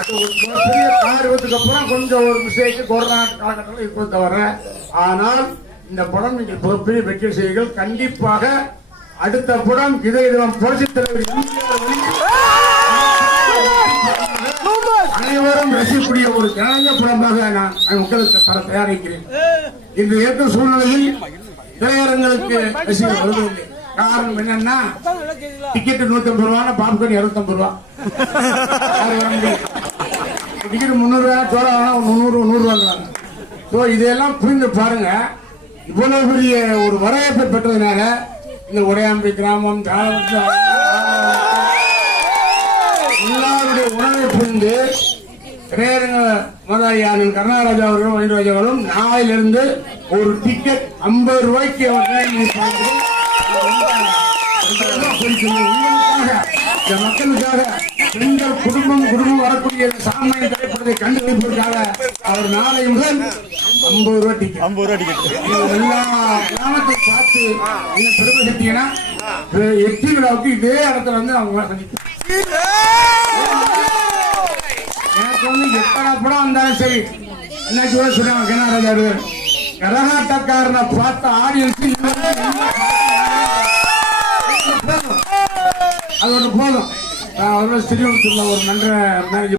அது ஒரு பெரிய காரியத்துக்கு அப்புறம் கொஞ்சம் ஒரு மிஸ்டேக் கொரோனா காலகட்டத்தில் இப்போ தவிர ஆனால் இந்த படம் நீங்கள் மிகப்பெரிய வெற்றி செய்யுங்கள் கண்டிப்பாக அடுத்த படம் இதை இதம் புரட்சி தலைவர் அனைவரும் ரசிக்கக்கூடிய ஒரு ஜனநாயக படமாக நான் மக்களுக்கு தர தயாரிக்கிறேன். இந்த ஏற்ற சூழ்நிலையில் திரையரங்களுக்கு ரசிகர் வருவதில்லை. காரணம் என்னன்னா டிக்கெட் நூத்தி ஐம்பது ரூபா பாப்கார்ன் இருநூத்தி ஐம்பது ரூபா. டிக்கெட் முந்நூறு ரூபா சோழா முந்நூறு நூறு ரூபாங்கிறாங்க ஸோ இதையெல்லாம் புரிந்து பாருங்க. இவ்வளவு பெரிய ஒரு வரவேற்பை பெற்றதுனால இந்த உடையாம்பி கிராமம் எல்லாருடைய உணவை புரிந்து திரையரங்க மதாரியானின் கருணாராஜா அவர்களும் வணிகராஜாவும் நாளையிலிருந்து ஒரு டிக்கெட் ஐம்பது ரூபாய்க்கு மக்களுக்காக பெண்கள் குடும்பம் குடும்பம் வரக்கூடிய இந்த சாமானிய திரைப்படத்தை கண்டு வைப்பதற்காக அவர் நாளை முதல் ஐம்பது ரூபா டிக்கெட் ஐம்பது ரூபா டிக்கெட் எல்லா கிராமத்தை பார்த்து நீங்க பெருமை செஞ்சீங்கன்னா எட்டி விழாவுக்கு இதே இடத்துல வந்து அவங்க சந்திப்பேன் எனக்கு வந்து எத்தனை படம் வந்தாலும் சரி என்ன சொல்ல சொன்னாங்க கண்ணாராஜா கரகாட்டக்காரனை பார்த்த ஆடியன்ஸ் அது ஸ்ரீவம்சத்தில் ஒரு நன்ற மேனேஜர்